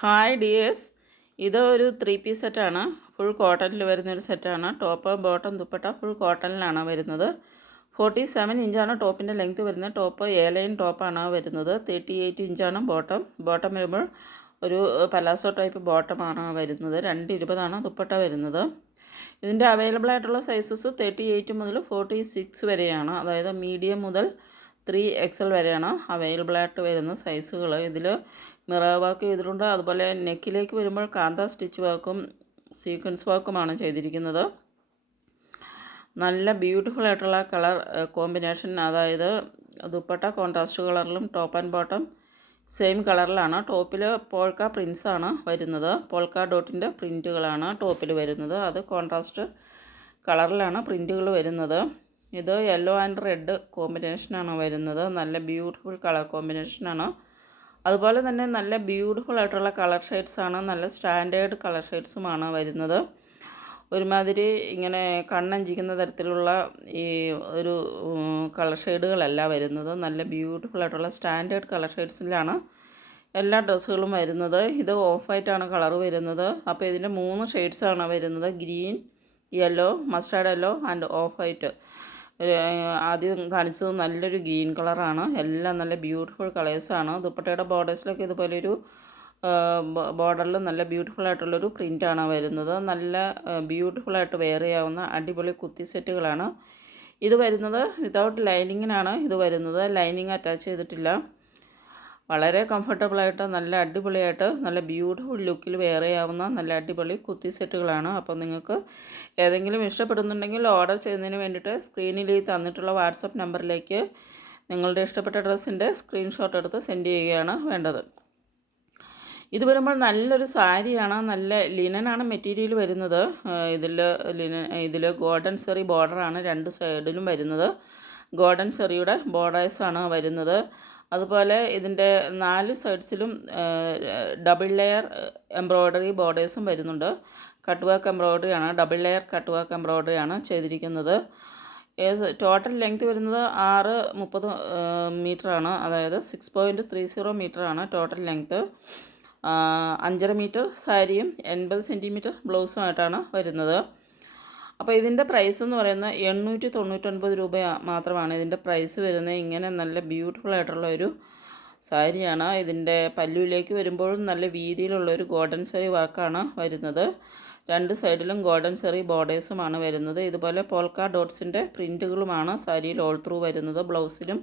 Hi dears. ഇത് ഒരു three piece സെറ്റാണ്. ഫുൾ കോട്ടണിൽ വരുന്ന ഒരു സെറ്റാണ്. ടോപ്പ് ബോട്ടം ദുപ്പട്ട ഫുൾ കോട്ടണിലാണ് വരുന്നത്. ഫോർട്ടി സെവൻ ഇഞ്ചാണ് ടോപ്പിന്റെ ലെങ്ത് വരുന്നത്. ടോപ്പ് എ ലൈൻ ടോപ്പാണ് വരുന്നത്. തേർട്ടി എയ്റ്റ് ഇഞ്ചാണ് ബോട്ടം. ബോട്ടം വരുമ്പോൾ ഒരു പലാസോ ടൈപ്പ് ബോട്ടമാണ് വരുന്നത്. രണ്ട് ഇരുപതാണ് ദുപ്പട്ട വരുന്നത്. ഇതിന്റെ അവൈലബിൾ ആയിട്ടുള്ള സൈസസ് തേർട്ടി എയ്റ്റ് മുതൽ ഫോർട്ടി സിക്സ് വരെയാണ്. അതായത് മീഡിയം മുതൽ ത്രീ എക്സൽ വരെയാണ് അവൈലബിൾ ആയിട്ട് വരുന്ന സൈസുകൾ ഇതിൽ മിറർ വർക്ക് ചെയ്തിട്ടുണ്ട്. അതുപോലെ നെക്കിലേക്ക് വരുമ്പോൾ കാന്ത സ്റ്റിച്ച് വർക്കും സീക്വൻസ് വർക്കുമാണ് ചെയ്തിരിക്കുന്നത്. നല്ല ബ്യൂട്ടിഫുൾ ആയിട്ടുള്ള കളർ കോമ്പിനേഷൻ അതായത് ദുപ്പട്ട കോൺട്രാസ്റ്റ് കളറിലും ടോപ്പ് ആൻഡ് ബോട്ടം സെയിം കളറിലാണ് ടോപ്പിൽ പോൾക്ക പ്രിൻസ് ആണ് വരുന്നത്. പോൾക്ക ഡോട്ടിന്റെ പ്രിന്റുകളാണ് ടോപ്പിൽ വരുന്നത്. അത് കോൺട്രാസ്റ്റ് കളറിലാണ് പ്രിന്റുകൾ വരുന്നത്. ഇത് യെല്ലോ ആൻഡ് റെഡ് കോമ്പിനേഷനാണ് വരുന്നത്. നല്ല ബ്യൂട്ടിഫുൾ കളർ കോമ്പിനേഷനാണ് അതുപോലെ തന്നെ നല്ല ബ്യൂട്ടിഫുൾ ആയിട്ടുള്ള കളർ ഷെയ്ഡ്സാണ് നല്ല സ്റ്റാൻഡേർഡ് കളർ ഷെയ്ഡ്സുമാണ് വരുന്നത്. ഒരുമാതിരി ഇങ്ങനെ കണ്ണഞ്ചിക്കുന്ന തരത്തിലുള്ള ഈ ഒരു കളർ ഷെയ്ഡുകളല്ല വരുന്നത്. നല്ല ബ്യൂട്ടിഫുൾ ആയിട്ടുള്ള സ്റ്റാൻഡേർഡ് കളർ ഷെയ്ഡ്സിലാണ് എല്ലാ ഡ്രസ്സുകളും വരുന്നത്. ഇത് ഓഫ് വൈറ്റാണ് കളർ വരുന്നത്. അപ്പോൾ ഇതിന്റെ മൂന്ന് ഷെയ്ഡ്സാണ് വരുന്നത്. Green yellow mustard yellow and off white ആദ്യം കാണിച്ചത് നല്ലൊരു ഗ്രീൻ കളറാണ്. എല്ലാം നല്ല ബ്യൂട്ടിഫുൾ കളേഴ്സാണ്. ദുപ്പട്ടയുടെ ബോർഡേഴ്സിലൊക്കെ ഇതുപോലൊരു ബോർഡറിൽ നല്ല ബ്യൂട്ടിഫുൾ ആയിട്ടുള്ളൊരു പ്രിന്റാണ് വരുന്നത്. നല്ല ബ്യൂട്ടിഫുൾ ആയിട്ട് വെയർ ചെയ്യാവുന്ന അടിപൊളി കുത്തി സെറ്റുകളാണ്. ഇത് വരുന്നത് വിതൗട്ട് ലൈനിങ്ങിനാണ് ഇത് വരുന്നത്. ലൈനിങ് അറ്റാച്ച് ചെയ്തിട്ടില്ല. വളരെ കംഫർട്ടബിളായിട്ട് നല്ല അടിപൊളിയായിട്ട് നല്ല ബ്യൂട്ടിഫുൾ ലുക്കിൽ വെയർ ചെയ്യാവുന്ന നല്ല അടിപൊളി കുത്തി സെറ്റുകളാണ്. അപ്പോൾ നിങ്ങൾക്ക് ഏതെങ്കിലും ഇഷ്ടപ്പെടുന്നുണ്ടെങ്കിൽ ഓർഡർ ചെയ്യുന്നതിന് വേണ്ടിയിട്ട് സ്ക്രീനിൽ ഈ തന്നിട്ടുള്ള വാട്സപ്പ് നമ്പറിലേക്ക് നിങ്ങളുടെ ഇഷ്ടപ്പെട്ട ഡ്രസ്സിന്റെ സ്ക്രീൻഷോട്ട് എടുത്ത് സെൻഡ് ചെയ്യുകയാണ് വേണ്ടത്. ഇത് വരുമ്പോൾ നല്ലൊരു സാരിയാണ് നല്ല ലിനനാണ് മെറ്റീരിയൽ വരുന്നത്. ഇതിൽ ലിനൻ ഇതിൽ ഗോൾഡൻ സെറി ബോർഡറാണ് രണ്ട് സൈഡിലും വരുന്നത്. ഗോൾഡൻ ചെറിയുടെ ബോർഡേഴ്സാണ് വരുന്നത്. അതുപോലെ ഇതിന്റെ നാല് സൈഡ്സിലും ഡബിൾ ലെയർ എംബ്രോയ്ഡറി ബോർഡേഴ്സും വരുന്നുണ്ട്. കട്ട് വർക്ക് എംബ്രോയ്ഡറി ആണ് double layer cut work embroidery ആണ് ചെയ്തിരിക്കുന്നത്. ടോട്ടൽ ലെങ്ത് വരുന്നത് ആറ് മുപ്പത് മീറ്ററാണ് അതായത് സിക്സ് പോയിന്റ് ത്രീ സീറോ മീറ്ററാണ് ടോട്ടൽ ലെങ്ത്ത് അഞ്ചര മീറ്റർ സാരിയും എൺപത് സെന്റിമീറ്റർ ബ്ലൗസുമായിട്ടാണ് വരുന്നത്. അപ്പോൾ ഇതിന്റെ പ്രൈസ് എന്ന് പറയുന്നത് എണ്ണൂറ്റി തൊണ്ണൂറ്റൊൻപത് രൂപ മാത്രമാണ്. ഇതിന്റെ പ്രൈസ് വരുന്നത് ഇങ്ങനെ നല്ല ബ്യൂട്ടിഫുൾ ആയിട്ടുള്ള ഒരു സാരിയാണ് ഇതിന്റെ പല്ലുവിലേക്ക് വരുമ്പോഴും നല്ല വീതിയിലുള്ള ഒരു ഗോൾഡൻ സെറി വർക്കാണ് വരുന്നത്. രണ്ട് സൈഡിലും ഗോൾഡൻ സെറി ബോർഡേഴ്സുമാണ് വരുന്നത്. ഇതുപോലെ പോൾക്ക ഡോട്ട്സിന്റെ പ്രിന്റുകളുമാണ് സാരിയിൽ ഓൾ ത്രൂ വരുന്നത്. ബ്ലൗസിലും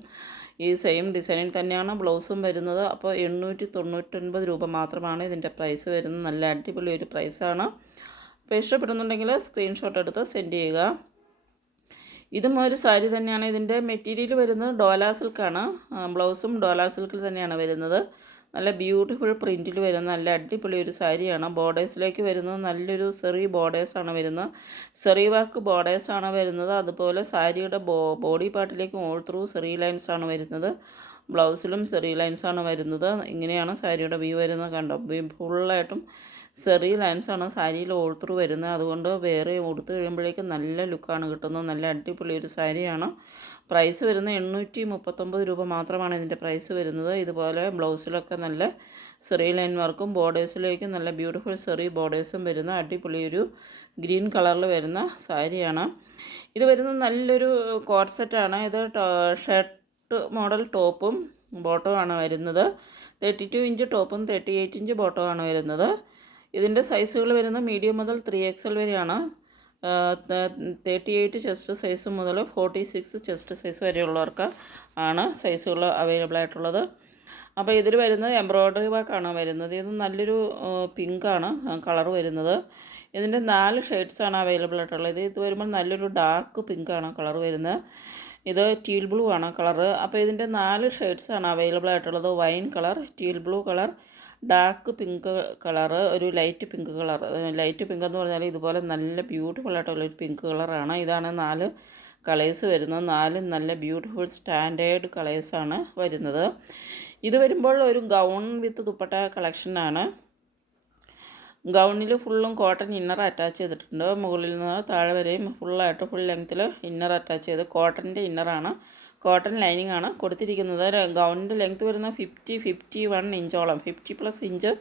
ഈ സെയിം ഡിസൈനിൽ തന്നെയാണ് ബ്ലൗസും വരുന്നത്. അപ്പോൾ എണ്ണൂറ്റി തൊണ്ണൂറ്റൊൻപത് രൂപ മാത്രമാണ് ഇതിന്റെ പ്രൈസ് വരുന്നത്. നല്ല അടിപൊളി ഒരു പ്രൈസാണ് അപ്പോൾ ഇഷ്ടപ്പെടുന്നുണ്ടെങ്കിൽ സ്ക്രീൻഷോട്ട് എടുത്ത് സെൻഡ് ചെയ്യുക. ഇതും ഒരു സാരി തന്നെയാണ്. ഇതിന്റെ മെറ്റീരിയൽ വരുന്നത് ഡോലാ സിൽക്കാണ്. ബ്ലൗസും ഡോലാ സിൽക്കിൽ തന്നെയാണ് വരുന്നത്. നല്ല ബ്യൂട്ടിഫുൾ പ്രിന്റിൽ വരുന്ന നല്ല അടിപൊളി ഒരു സാരിയാണ്. ബോർഡേഴ്സിലേക്ക് വരുന്നത്. നല്ലൊരു സെറി ബോർഡേഴ്സാണ് വരുന്നത്. സെറി വർക്ക് ബോർഡേഴ്സാണ് വരുന്നത്. അതുപോലെ സാരിയുടെ ബോഡി പാർട്ടിലേക്ക് ഓൾ ത്രൂ സെറി ലൈൻസാണ് വരുന്നത്. ബ്ലൗസിലും സെറി ലൈൻസാണ് വരുന്നത്. ഇങ്ങനെയാണ് സാരിയുടെ വ്യൂ വരുന്നത് കണ്ടോ? ഫുള്ളായിട്ടും സെറി ലൈൻസാണ് സാരിയിൽ ഓൾ ത്രൂ വരുന്നത്. അതുകൊണ്ട് വേറെ ഉടുത്ത് കഴിയുമ്പോഴേക്കും നല്ല ലുക്കാണ് കിട്ടുന്നത്. നല്ല അടിപൊളി ഒരു സാരിയാണ്. പ്രൈസ് വരുന്നത് എണ്ണൂറ്റി മുപ്പത്തൊമ്പത് രൂപ മാത്രമാണ് ഇതിന്റെ പ്രൈസ് വരുന്നത്. ഇതുപോലെ ബ്ലൗസിലൊക്കെ നല്ല സെറി ലൈൻ വർക്കും ബോർഡേഴ്സിലേക്കും നല്ല ബ്യൂട്ടിഫുൾ സെറി ബോർഡേഴ്സും വരുന്ന അടിപൊളി ഒരു ഗ്രീൻ കളറിൽ വരുന്ന സാരിയാണ്. ഇത് വരുന്നത് നല്ലൊരു കോട്ട് സെറ്റാണ്. ഇത് ഷർട്ട് മോഡൽ ടോപ്പും ബോട്ടവുമാണ് വരുന്നത്. തേർട്ടി ടു ഇഞ്ച് ടോപ്പും തേർട്ടി എയ്റ്റ് ഇഞ്ച് ബോട്ടവുമാണ് വരുന്നത്. ഇതിന്റെ സൈസുകൾ വരുന്നത് മീഡിയം മുതൽ ത്രീ എൽ വരെയാണ്. തേർട്ടി എയ്റ്റ് ചെസ്റ്റ് സൈസ് മുതൽ ഫോർട്ടി സിക്സ് ചെസ്റ്റ് സൈസ് വരെയുള്ളവർക്ക് ആണ് സൈസുകൾ അവൈലബിൾ ആയിട്ടുള്ളത്. അപ്പോൾ ഇതിൽ വരുന്നത് എംബ്രോയ്ഡറി വർക്കാണ് വരുന്നത്. ഇത് നല്ലൊരു പിങ്കാണ് കളർ വരുന്നത്. ഇതിന്റെ നാല് ഷെയ്ഡ്സാണ് അവൈലബിൾ ആയിട്ടുള്ളത്. ഇത് വരുമ്പോൾ നല്ലൊരു ഡാർക്ക് പിങ്കാണ് കളർ വരുന്നത്. ഇത് ടീൽ ബ്ലൂ ആണ് കളറ് അപ്പോൾ ഇതിന്റെ നാല് ഷെയ്ഡ്സാണ് അവൈലബിൾ ആയിട്ടുള്ളത്. Wine colour teal blue colour dark pink colour ഒരു light pink colour light pink എന്ന് പറഞ്ഞാൽ ഇതുപോലെ നല്ല ബ്യൂട്ടിഫുൾ ആയിട്ടുള്ള ഒരു പിങ്ക് കളറാണ് ഇതാണ് നാല് കളേഴ്സ് വരുന്നത്. നാല് നല്ല ബ്യൂട്ടിഫുൾ സ്റ്റാൻഡേർഡ് കളേഴ്സാണ് വരുന്നത്. ഇത് വരുമ്പോൾ ഒരു ഗൗൺ വിത്ത് ദുപ്പട്ട കളക്ഷനാണ് ഗൗണിൽ ഫുള്ളും കോട്ടൺ ഇന്നർ അറ്റാച്ച് ചെയ്തിട്ടുണ്ട്. മുകളിൽ നിന്ന് താഴെ വരെയും ഫുള്ളായിട്ട് ഫുൾ ലെങ്ത്തിൽ ഇന്നർ അറ്റാച്ച് ചെയ്ത് കോട്ടന്റെ ഇന്നറാണ് കോട്ടൺ ലൈനിങ് ആണ് കൊടുത്തിരിക്കുന്നത്. ഗൗണിന്റെ ലെങ്ത് വരുന്ന ഫിഫ്റ്റി ഫിഫ്റ്റി വൺ ഇഞ്ചോളം ഫിഫ്റ്റി പ്ലസ് ഇഞ്ച്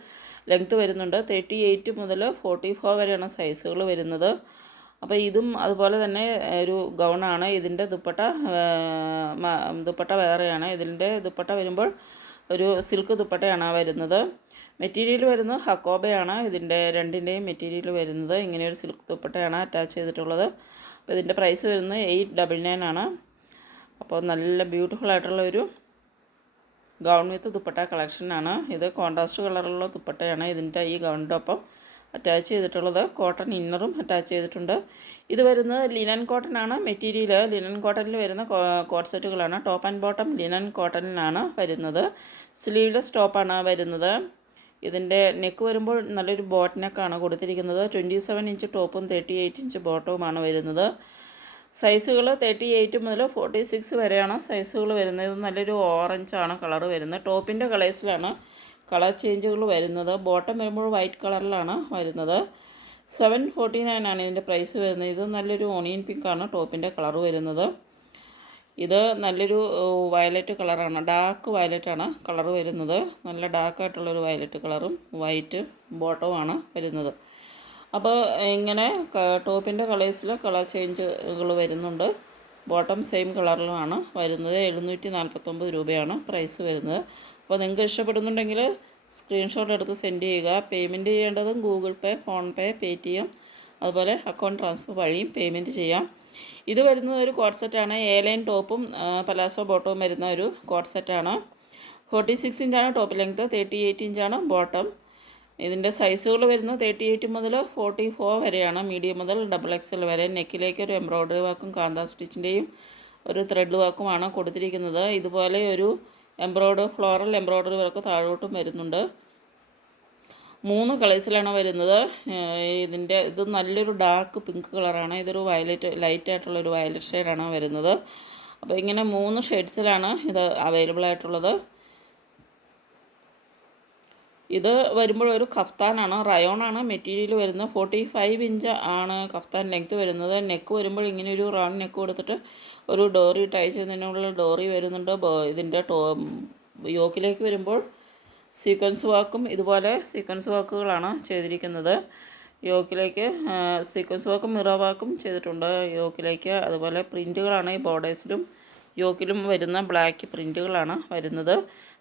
ലെങ്ത് വരുന്നുണ്ട്. തേർട്ടി എയ്റ്റ് മുതൽ ഫോർട്ടി ഫോർ വരെയാണ് സൈസുകൾ വരുന്നത്. അപ്പോൾ ഇതും അതുപോലെ തന്നെ ഒരു ഗൗണാണ് ഇതിന്റെ ദുപ്പട്ട ദുപ്പട്ട വേറെയാണ്. ഇതിന്റെ ദുപ്പട്ട വരുമ്പോൾ ഒരു സിൽക്ക് ദുപ്പട്ടയാണ് വരുന്നത്. മെറ്റീരിയൽ വരുന്നത് ഹക്കോബയാണ്. ഇതിന്റെ രണ്ടിന്റെയും മെറ്റീരിയൽ വരുന്നത് ഇങ്ങനെ ഒരു സിൽക്ക് ദുപ്പട്ടയാണ് അറ്റാച്ച് ചെയ്തിട്ടുള്ളത്. അപ്പോൾ ഇതിന്റെ പ്രൈസ് വരുന്നത് എയ്റ്റ് ഡബിൾ നയൻ ആണ്. അപ്പോൾ നല്ല ബ്യൂട്ടിഫുൾ ആയിട്ടുള്ള ഒരു ഗൗൺ വിത്ത് ദുപ്പട്ട കളക്ഷനാണ് ഇത് കോൺട്രാസ്റ്റ് കളറുള്ള ദുപ്പട്ടയാണ് ഇതിന്റെ ഈ ഗൗണിന്റെ ഒപ്പം അറ്റാച്ച് ചെയ്തിട്ടുള്ളത്. കോട്ടൺ ഇന്നറും അറ്റാച്ച് ചെയ്തിട്ടുണ്ട്. ഇത് വരുന്നത് ലിനൻ കോട്ടൺ ആണ്. മെറ്റീരിയൽ ലിനൻ കോട്ടണിൽ വരുന്ന കോട്ട് സെറ്റുകളാണ് ടോപ്പ് ആൻഡ് ബോട്ടം ലിനൻ കോട്ടണിലാണ് വരുന്നത്. സ്ലീവ്ലെസ് ടോപ്പാണ് വരുന്നത്. ഇതിന്റെ നെക്ക് വരുമ്പോൾ നല്ലൊരു ബോട്ട് നെക്കാണ് കൊടുത്തിരിക്കുന്നത്. ട്വന്റി സെവൻ ഇഞ്ച് ടോപ്പും തേർട്ടി എയ്റ്റ് ഇഞ്ച് ബോട്ടവുമാണ് വരുന്നത്. സൈസുകൾ തേർട്ടി എയ്റ്റ് മുതൽ ഫോർട്ടി സിക്സ് വരെയാണ് സൈസുകൾ വരുന്നത്. നല്ലൊരു ഓറഞ്ചാണ് കളർ വരുന്നത്. ടോപ്പിന്റെ കളേഴ്സിലാണ് കളർ ചേഞ്ചുകൾ വരുന്നത്. ബോട്ടം വരുമ്പോൾ വൈറ്റ് കളറിലാണ് വരുന്നത്. സെവൻ ഫോർട്ടി നയൻ ആണ് ഇതിന്റെ പ്രൈസ് വരുന്നത്. ഇത് നല്ലൊരു ഓണിയൻ പിങ്കാണ് ടോപ്പിന്റെ കളർ വരുന്നത്. ഇത് നല്ലൊരു വയലറ്റ് കളറാണ്. ഡാർക്ക് വയലറ്റാണ് കളർ വരുന്നത്. നല്ല ഡാർക്കായിട്ടുള്ളൊരു വയലറ്റ് കളറും വൈറ്റ് ബോട്ടവുമാണ് വരുന്നത്. അപ്പോൾ ഇങ്ങനെ ടോപ്പിന്റെ കളേഴ്സിൽ കളർ ചേഞ്ചുകൾ വരുന്നുണ്ട്. ബോട്ടം സെയിം കളറിലുമാണ് വരുന്നത്. എഴുന്നൂറ്റി നാൽപ്പത്തൊമ്പത് രൂപയാണ് പ്രൈസ് വരുന്നത്. അപ്പോൾ നിങ്ങൾക്ക് ഇഷ്ടപ്പെടുന്നുണ്ടെങ്കിൽ സ്ക്രീൻഷോട്ട് എടുത്ത് സെൻഡ് ചെയ്യുക. പേയ്മെന്റ് ചെയ്യേണ്ടതും ഗൂഗിൾ പേ ഫോൺപേ പേ ടി എം അതുപോലെ അക്കൗണ്ട് ട്രാൻസ്ഫർ വഴിയും പേയ്മെന്റ് ചെയ്യാം. ഇത് വരുന്നത് ഒരു കോട്ട് സെറ്റാണ് എ ലൈൻ ടോപ്പും പലാസോ ബോട്ടവും വരുന്ന ഒരു കോട്ട് സെറ്റാണ് ഫോർട്ടി സിക്സ് ഇഞ്ചാണ് ടോപ്പ് ലെങ്ത്ത് തേർട്ടി എയ്റ്റ് ഇഞ്ചാണ് ബോട്ടം ഇതിന്റെ സൈസുകൾ വരുന്നത് തേർട്ടി എയ്റ്റ് മുതൽ ഫോർട്ടി ഫോർ വരെയാണ്. മീഡിയം മുതൽ ഡബിൾ എക്സൽ വരെ. നെക്കിലേക്ക് ഒരു എംബ്രോയ്ഡറി വർക്കും കാന്താ സ്റ്റിച്ചിന്റെയും ഒരു ത്രെഡ് വർക്കുമാണ് കൊടുത്തിരിക്കുന്നത്. ഇതുപോലെ ഒരു എംബ്രോയ്ഡറി ഫ്ലോറൽ എംബ്രോയ്ഡറി വർക്ക് താഴോട്ടും വരുന്നുണ്ട്. മൂന്ന് കളേഴ്സിലാണ് വരുന്നത്. ഇതിന്റെ ഇത് നല്ലൊരു ഡാർക്ക് പിങ്ക് കളറാണ്. ഇതൊരു വയലറ്റ് ലൈറ്റ് ആയിട്ടുള്ളൊരു വയലറ്റ് ഷെയ്ഡാണ് വരുന്നത്. അപ്പോൾ ഇങ്ങനെ മൂന്ന് ഷെയ്ഡ്സിലാണ് ഇത് അവൈലബിൾ ആയിട്ടുള്ളത്. ഇത് വരുമ്പോൾ ഒരു കഫ്താനാണ്. റയോണാണ് മെറ്റീരിയൽ വരുന്നത്. ഫോർട്ടി ഫൈവ് ഇഞ്ച് ആണ് കഫ്താൻ ലെങ്ത് വരുന്നത്. നെക്ക് വരുമ്പോൾ ഇങ്ങനെ ഒരു റൗണ്ട് നെക്ക് കൊടുത്തിട്ട് ഒരു ഡോറി ടൈ ചെയ്യുന്നതിനുള്ള ഡോറി വരുന്നുണ്ട്. ഇതിന്റെ ടോ യോക്കിലേക്ക് വരുമ്പോൾ സീക്വൻസ് വാക്കും ഇതുപോലെ സീക്വൻസ് വാക്കുകളാണ് ചെയ്തിരിക്കുന്നത്. യോക്കിലേക്ക് സീക്വൻസ് വാക്കും മിറ വാക്കും ചെയ്തിട്ടുണ്ട്. യോക്കിലേക്ക് അതുപോലെ പ്രിന്റുകളാണ് ഈ ബോർഡേഴ്സിലും യോക്കിലും വരുന്ന ബ്ലാക്ക് പ്രിന്റുകളാണ് വരുന്നത്.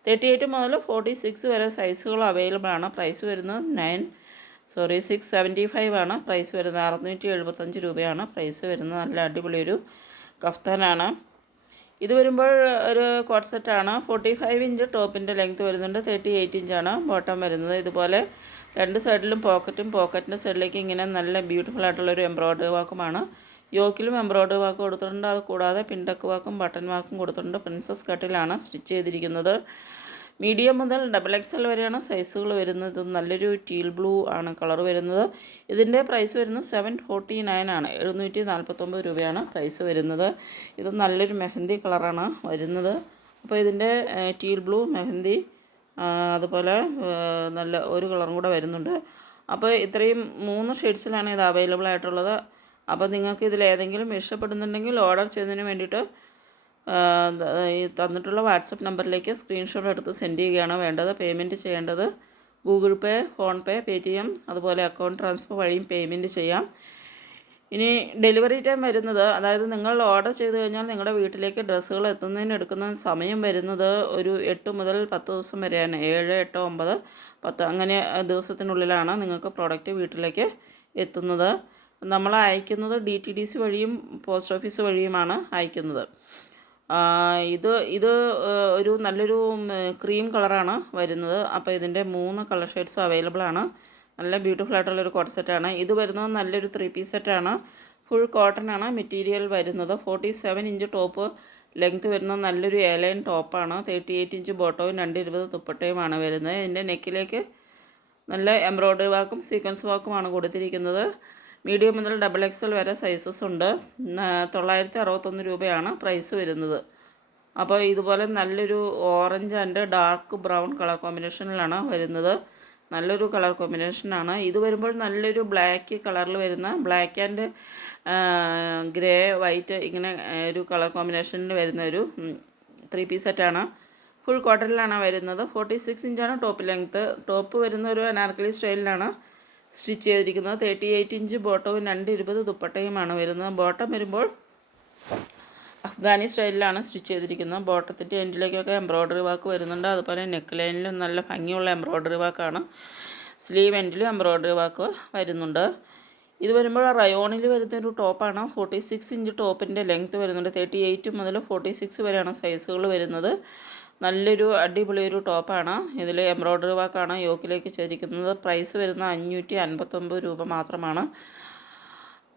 തേർട്ടി എയ്റ്റ് മുതൽ ഫോർട്ടി സിക്സ് വരെ സൈസുകൾ അവൈലബിൾ ആണ്. പ്രൈസ് വരുന്നത് nine sorry six seventy five ആണ്. പ്രൈസ് വരുന്നത് അറുന്നൂറ്റി എഴുപത്തഞ്ച് രൂപയാണ്. പ്രൈസ് വരുന്നത് നല്ല അടിപൊളിയൊരു കഫ്താനാണ്. ഇത് വരുമ്പോൾ ഒരു കോട്ട് സെറ്റാണ്. ഫോർട്ടി ഫൈവ് ഇഞ്ച് ടോപ്പിന്റെ ലെങ്ത് വരുന്നുണ്ട്. തേർട്ടി എയ്റ്റ് ഇഞ്ചാണ് ബോട്ടം വരുന്നത്. ഇതുപോലെ രണ്ട് സൈഡിലും പോക്കറ്റും പോക്കറ്റിന്റെ സൈഡിലേക്ക് ഇങ്ങനെ നല്ല ബ്യൂട്ടിഫുൾ ആയിട്ടുള്ള ഒരു എംബ്രോയ്ഡറി വർക്കുമാണ് യോക്കിലും എംബ്രോയ്ഡറി വർക്ക് കൊടുത്തിട്ടുണ്ട്. അത് കൂടാതെ പിൻടക്ക് വാക്കും ബട്ടൺ വാക്കും കൊടുത്തിട്ടുണ്ട്. പ്രിൻസസ് കട്ടിലാണ് സ്റ്റിച്ച് ചെയ്തിരിക്കുന്നത്. മീഡിയം മുതൽ ഡബിൾ എക്സ് എൽ വരെയാണ് സൈസുകൾ വരുന്നത്. നല്ലൊരു ടീൽ ബ്ലൂ ആണ് കളർ വരുന്നത്. ഇതിന്റെ പ്രൈസ് വരുന്നത് സെവൻ ഫോർട്ടി നയൻ ആണ്. എഴുന്നൂറ്റി നാൽപ്പത്തൊമ്പത് രൂപയാണ് പ്രൈസ് വരുന്നത്. ഇത് നല്ലൊരു മെഹന്തി കളറാണ് വരുന്നത്. അപ്പോൾ ഇതിന്റെ ടീൽ ബ്ലൂ മെഹന്തി അതുപോലെ നല്ല ഒരു കളറും കൂടെ വരുന്നുണ്ട്. അപ്പോൾ ഇത്രയും മൂന്ന് ഷെയ്ഡ്സിലാണ് ഇത് അവൈലബിൾ ആയിട്ടുള്ളത്. അപ്പോൾ നിങ്ങൾക്ക് ഇതിൽ ഏതെങ്കിലും ഇഷ്ടപ്പെടുന്നുണ്ടെങ്കിൽ ഓർഡർ ചെയ്യുന്നതിന് വേണ്ടിയിട്ട് ഈ തന്നിട്ടുള്ള വാട്സപ്പ് നമ്പറിലേക്ക് സ്ക്രീൻഷോട്ട് എടുത്ത് സെൻഡ് ചെയ്യുകയാണ് വേണ്ടത്. പേയ്മെന്റ് ചെയ്യേണ്ടത് ഗൂഗിൾ പേ ഫോൺപേ പേ ടി എം അതുപോലെ അക്കൗണ്ട് ട്രാൻസ്ഫർ വഴിയും പേയ്മെന്റ് ചെയ്യാം. ഇനി ഡെലിവറി ടൈം വരുന്നത് അതായത് നിങ്ങൾ ഓർഡർ ചെയ്ത് കഴിഞ്ഞാൽ നിങ്ങളുടെ വീട്ടിലേക്ക് ഡ്രസ്സുകൾ എത്തുന്നതിന് എടുക്കുന്ന സമയം വരുന്നത് ഒരു എട്ട് മുതൽ പത്ത് ദിവസം വരെയാണ്. ഏഴ് എട്ട് ഒമ്പത് പത്ത് അങ്ങനെ ദിവസത്തിനുള്ളിലാണ് നിങ്ങൾക്ക് പ്രോഡക്റ്റ് വീട്ടിലേക്ക് എത്തുന്നത്. നമ്മൾ അയക്കുന്നത് ഡി ടി ഡി സി വഴിയും പോസ്റ്റ് ഓഫീസ് വഴിയുമാണ് അയക്കുന്നത്. ഇത് ഇത് ഒരു നല്ലൊരു ക്രീം കളറാണ് വരുന്നത്. അപ്പോൾ ഇതിന്റെ മൂന്ന് കളർ ഷെയ്ഡ്സ് അവൈലബിൾ ആണ്. നല്ല ബ്യൂട്ടിഫുൾ ആയിട്ടുള്ളൊരു കോട്ട് സെറ്റാണ് ഇത് വരുന്നത് നല്ലൊരു ത്രീ പീസ് സെറ്റാണ് ഫുൾ കോട്ടൺ ആണ് മെറ്റീരിയൽ വരുന്നത്. Forty seven inch top. Length വരുന്ന നല്ലൊരു എലൈൻ ടോപ്പാണ് തേർട്ടി എയ്റ്റ് ഇഞ്ച് ബോട്ടവും രണ്ട് ഇരുപത് തുപ്പട്ടയുമാണ് വരുന്നത്. ഇതിന്റെ നെക്കിലേക്ക് നല്ല എംബ്രോയ്ഡറി വാക്കും സീക്വൻസ് വാക്കുമാണ് കൊടുത്തിരിക്കുന്നത്. മീഡിയം മുതൽ ഡബിൾ എക്സൽ വരെ സൈസസ് ഉണ്ട്. തൊള്ളായിരത്തി അറുപത്തൊന്ന് രൂപയാണ് പ്രൈസ് വരുന്നത്. അപ്പോൾ ഇതുപോലെ നല്ലൊരു orange and dark brown colour കോമ്പിനേഷനിലാണ് വരുന്നത്. നല്ലൊരു കളർ കോമ്പിനേഷനാണ് ഇത് വരുമ്പോൾ നല്ലൊരു ബ്ലാക്ക് കളറിൽ വരുന്ന ബ്ലാക്ക് ആൻഡ് ഗ്രേ വൈറ്റ് ഇങ്ങനെ ഒരു കളർ കോമ്പിനേഷനിൽ വരുന്ന ഒരു ത്രീ പീസ് സെറ്റാണ് ഫുൾ കോട്ടണിലാണ് വരുന്നത്. ഫോർട്ടി സിക്സ് ഇഞ്ചാണ് ടോപ്പ് ലെങ്ത്ത് ടോപ്പ് വരുന്ന ഒരു അനാർക്കലി സ്റ്റൈലിലാണ് സ്റ്റിച്ച് ചെയ്തിരിക്കുന്നത് തേർട്ടി എയ്റ്റ് ഇഞ്ച് ബോട്ടവും രണ്ട് ഇരുപത് ദുപ്പട്ടയുമാണ് വരുന്നത്. ബോട്ടം വരുമ്പോൾ അഫ്ഗാനി സ്റ്റൈലിലാണ് സ്റ്റിച്ച് ചെയ്തിരിക്കുന്നത്. ബോട്ടത്തിന്റെ എൻഡിലേക്കൊക്കെ എംബ്രോയ്ഡറി വർക്ക് വരുന്നുണ്ട്. അതുപോലെ നെക്ക് ലൈനിലും നല്ല ഭംഗിയുള്ള എംബ്രോയ്ഡറി വർക്കാണ്. സ്ലീവ് എൻഡിലും എംബ്രോയ്ഡറി വർക്ക് വരുന്നുണ്ട്. ഇത് വരുമ്പോൾ റയോണിൽ വരുന്ന ഒരു ടോപ്പാണ്. ഫോർട്ടി സിക്സ് ഇഞ്ച് ടോപ്പിന്റെ ലെങ്ത്ത് വരുന്നുണ്ട്. തേർട്ടി എയ്റ്റ് മുതൽ ഫോർട്ടി സിക്സ് വരെയാണ് സൈസുകൾ വരുന്നത്. നല്ലൊരു അടിപൊളി ഒരു ടോപ്പാണ്. ഇതിൽ എംബ്രോയ്ഡറി വർക്കാണ്. യോക്കിലേക്ക് ചേരിക്കുന്നത് പ്രൈസ് വരുന്ന അഞ്ഞൂറ്റി അൻപത്തൊമ്പത് രൂപ മാത്രമാണ്.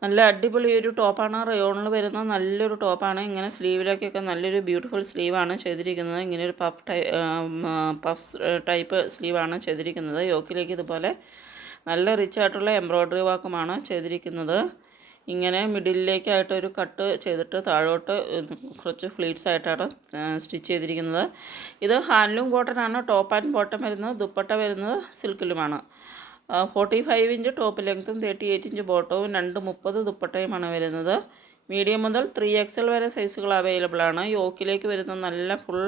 നല്ല അടിപൊളി ഒരു ടോപ്പാണ്. റയോണിൽ വരുന്ന നല്ലൊരു ടോപ്പാണ്. ഇങ്ങനെ സ്ലീവിലേക്കൊക്കെ നല്ലൊരു ബ്യൂട്ടിഫുൾ സ്ലീവാണ് ചെയ്തിരിക്കുന്നത്. ഇങ്ങനെ ഒരു പഫ് ടൈപ്പ് പഫ് ടൈപ്പ് സ്ലീവാണ് ചെയ്തിരിക്കുന്നത്. യോക്കിലേക്ക് ഇതുപോലെ നല്ല റിച്ച് ആയിട്ടുള്ള എംബ്രോയ്ഡറി വർക്കുമാണ് ചെയ്തിരിക്കുന്നത്. ഇങ്ങനെ മിഡിലിലേക്കായിട്ട് ഒരു കട്ട് ചെയ്തിട്ട് താഴോട്ട് കുറച്ച് ഫ്ലീറ്റ്സ് ആയിട്ടാണ് സ്റ്റിച്ച് ചെയ്തിരിക്കുന്നത്. ഇത് ഹാൻഡ്ലൂം കോട്ടൺ ആണ് ടോപ്പ് ആൻഡ് ബോട്ടം വരുന്നത് ദുപ്പട്ട വരുന്നത് സിൽക്കിലുമാണ്. ഫോർട്ടി ഫൈവ് ഇഞ്ച് ടോപ്പ് ലെങ്ത്തും തേർട്ടി എയ്റ്റ് ഇഞ്ച് ബോട്ടവും രണ്ട് മുപ്പത് ദുപ്പട്ടയുമാണ് വരുന്നത്. മീഡിയം മുതൽ ത്രീ എക്സൽ വരെ സൈസുകൾ അവൈലബിൾ ആണ്. യോക്കിലേക്ക് വരുന്ന നല്ല full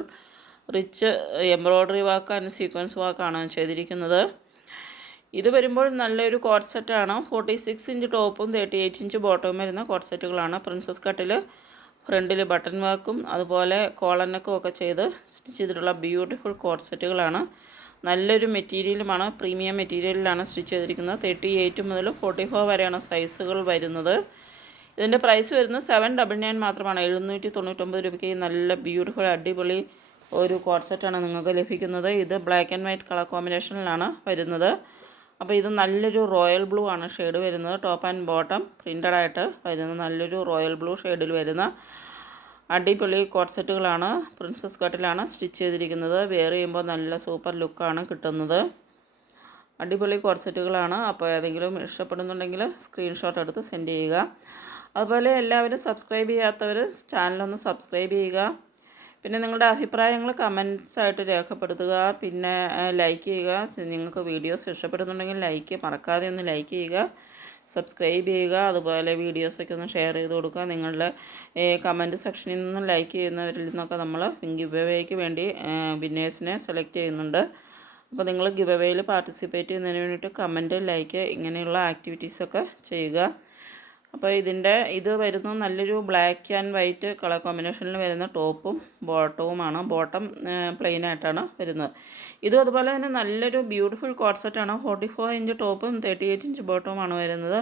rich embroidery work and sequence വർക്കാണ് ചെയ്തിരിക്കുന്നത്. ഇത് വരുമ്പോൾ നല്ലൊരു കോർസെറ്റാണ്. സെറ്റാണ് ഫോർട്ടി സിക്സ് ഇഞ്ച് ടോപ്പും തേർട്ടി എയ്റ്റ് ഇഞ്ച് ബോട്ടവും വരുന്ന കോർസെറ്റുകളാണ്. പ്രിൻസസ് കട്ടിൽ ഫ്രണ്ടിൽ ബട്ടൺ വർക്കും അതുപോലെ കോളനക്കും ഒക്കെ ചെയ്ത് സ്റ്റിച്ച് ചെയ്തിട്ടുള്ള ബ്യൂട്ടിഫുൾ കോർസെറ്റുകളാണ്. സെറ്റുകളാണ് നല്ലൊരു മെറ്റീരിയലുമാണ്. പ്രീമിയം മെറ്റീരിയലിലാണ് സ്റ്റിച്ച് ചെയ്തിരിക്കുന്നത്. തേർട്ടി എയ്റ്റ് മുതൽ ഫോർട്ടി ഫോർ വരെയാണ് സൈസുകൾ വരുന്നത്. ഇതിന്റെ പ്രൈസ് വരുന്നത് സെവൻ ഡബിൾ നയൻ മാത്രമാണ്. എഴുന്നൂറ്റി തൊണ്ണൂറ്റൊമ്പത് രൂപയ്ക്ക് നല്ല ബ്യൂട്ടിഫുൾ അടിപൊളി ഒരു കോർസെറ്റാണ് സെറ്റാണ് നിങ്ങൾക്ക് ലഭിക്കുന്നത്. ഇത് ബ്ലാക്ക് ആൻഡ് വൈറ്റ് കളർ കോമ്പിനേഷനിലാണ് വരുന്നത്. അപ്പോൾ ഇത് നല്ലൊരു റോയൽ ബ്ലൂ ആണ് ഷെയ്ഡ് വരുന്നത്. ടോപ്പ് ആൻഡ് ബോട്ടം പ്രിന്റഡ് ആയിട്ട് വരുന്ന നല്ലൊരു റോയൽ ബ്ലൂ ഷെയ്ഡിൽ വരുന്ന അടിപൊളി കോട്ട്സെറ്റുകളാണ് പ്രിൻസസ് കട്ടിലാണ് സ്റ്റിച്ച് ചെയ്തിരിക്കുന്നത്. വെയർ ചെയ്യുമ്പോൾ നല്ല സൂപ്പർ ലുക്കാണ് കിട്ടുന്നത്. അടിപൊളി കോട്ട്സെറ്റുകളാണ് അപ്പോൾ ഏതെങ്കിലും ഇഷ്ടപ്പെടുന്നുണ്ടെങ്കിൽ സ്ക്രീൻഷോട്ട് എടുത്ത് സെൻഡ് ചെയ്യുക. അതുപോലെ എല്ലാവരും സബ്സ്ക്രൈബ് ചെയ്യാത്തവർ ചാനലൊന്ന് സബ്സ്ക്രൈബ് ചെയ്യുക. പിന്നെ നിങ്ങളുടെ അഭിപ്രായങ്ങൾ കമൻസ് ആയിട്ട് രേഖപ്പെടുത്തുക പിന്നെ ലൈക്ക് ചെയ്യുക. നിങ്ങൾക്ക് വീഡിയോസ് ഇഷ്ടപ്പെടുന്നുണ്ടെങ്കിൽ ലൈക്ക് മറക്കാതെ ഒന്ന് ലൈക്ക് ചെയ്യുക. സബ്സ്ക്രൈബ് ചെയ്യുക. അതുപോലെ വീഡിയോസൊക്കെ ഒന്ന് ഷെയർ ചെയ്ത് കൊടുക്കുക. നിങ്ങളുടെ കമന്റ് സെക്ഷനിൽ നിന്നും ലൈക്ക് ചെയ്യുന്നവരിൽ നിന്നൊക്കെ നമ്മൾ ഗിവ് വേണ്ടി വിന്നേഴ്സിനെ സെലക്ട് ചെയ്യുന്നുണ്ട്. അപ്പോൾ നിങ്ങൾ ഗിവ് പാർട്ടിസിപ്പേറ്റ് ചെയ്യുന്നതിന് വേണ്ടിയിട്ട് കമന്റ് ലൈക്ക് ഇങ്ങനെയുള്ള ആക്ടിവിറ്റീസൊക്കെ ചെയ്യുക. അപ്പോൾ ഇതിന്റെ ഇത് വരുന്നത് നല്ലൊരു ബ്ലാക്ക് ആൻഡ് വൈറ്റ് കളർ കോമ്പിനേഷനിൽ വരുന്ന ടോപ്പും ബോട്ടവുമാണ്. ബോട്ടം പ്ലെയിൻ ആയിട്ടാണ് വരുന്നത്. ഇതും അതുപോലെ തന്നെ നല്ലൊരു ബ്യൂട്ടിഫുൾ കോൺസെപ്റ്റാണ് ഫോർട്ടി ഫോർ ഇഞ്ച് ടോപ്പും തേർട്ടി എയ്റ്റ് ഇഞ്ച് ബോട്ടവുമാണ് വരുന്നത്.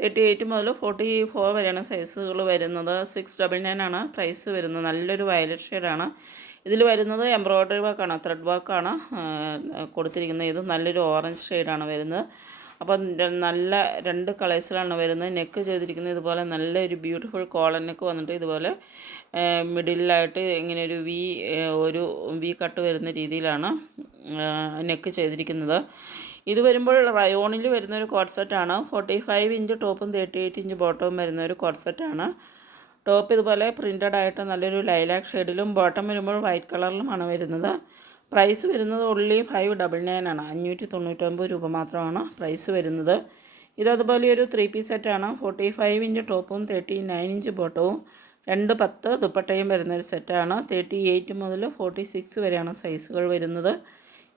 തേർട്ടി എയ്റ്റ് മുതൽ ഫോർട്ടി ഫോർ വരെയാണ് സൈസുകൾ വരുന്നത്. സിക്സ് ഡബിൾ നയൻ ആണ് പ്രൈസ് വരുന്നത്. നല്ലൊരു വയലറ്റ് ഷെയ്ഡാണ്. ഇതിൽ വരുന്നത് എംബ്രോയ്ഡറി വർക്കാണ് ത്രെഡ് വർക്കാണ് കൊടുത്തിരിക്കുന്നത്. ഇത് നല്ലൊരു ഓറഞ്ച് ഷെയ്ഡാണ് വരുന്നത്. അപ്പം നല്ല രണ്ട് കളേഴ്സിലാണ് വരുന്നത്. നെക്ക് ചെയ്തിരിക്കുന്നത് ഇതുപോലെ നല്ല ഒരു ബ്യൂട്ടിഫുൾ കോളർ നെക്ക് വന്നിട്ട് ഇതുപോലെ മിഡിലായിട്ട് ഇങ്ങനെ ഒരു വി ഒരു വി കട്ട് വരുന്ന രീതിയിലാണ് നെക്ക് ചെയ്തിരിക്കുന്നത്. ഇത് വരുമ്പോൾ റയോണിൽ വരുന്ന ഒരു കോട്ട് സെറ്റാണ് ഫോർട്ടി ഫൈവ് ഇഞ്ച് ടോപ്പും തേർട്ടി എയ്റ്റ് ഇഞ്ച് ബോട്ടവും വരുന്ന ഒരു കോട്ട് സെറ്റാണ് ടോപ്പ് ഇതുപോലെ പ്രിന്റഡ് ആയിട്ട് നല്ലൊരു ലൈലാക്ക് ഷെയ്ഡിലും ബോട്ടം വരുമ്പോൾ വൈറ്റ് കളറിലുമാണ് വരുന്നത്. പ്രൈസ് വരുന്നത് ഓൺലി ഫൈവ് ഡബിൾ നയൻ ആണ്. അഞ്ഞൂറ്റി തൊണ്ണൂറ്റൊമ്പത് രൂപ മാത്രമാണ് പ്രൈസ് വരുന്നത്. ഇതതുപോലെ ഒരു ത്രീ പീസ് സെറ്റാണ് ഫോർട്ടി ഫൈവ് ഇഞ്ച് ടോപ്പും തേർട്ടി നയൻ ഇഞ്ച് ബോട്ടവും രണ്ട് പത്ത് ദുപ്പട്ടയും വരുന്നൊരു സെറ്റാണ് തേർട്ടി എയ്റ്റ് മുതൽ ഫോർട്ടി സിക്സ് വരെയാണ് സൈസുകൾ വരുന്നത്.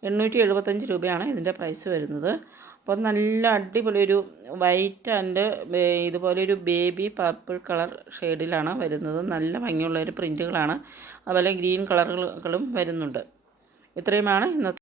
എണ്ണൂറ്റി എഴുപത്തഞ്ച് രൂപയാണ് ഇതിന്റെ പ്രൈസ് വരുന്നത്. അപ്പോൾ നല്ല അടിപൊളി ഒരു വൈറ്റ് ആൻഡ് ഇതുപോലെ ഒരു ബേബി പർപ്പിൾ കളർ ഷെയ്ഡിലാണ് വരുന്നത്. നല്ല ഭംഗിയുള്ള ഒരു പ്രിന്റുകളാണ് അതുപോലെ ഗ്രീൻ കളറുകളും വരുന്നുണ്ട്. ഇത്രയുമാണ് ഇന്നത്തെ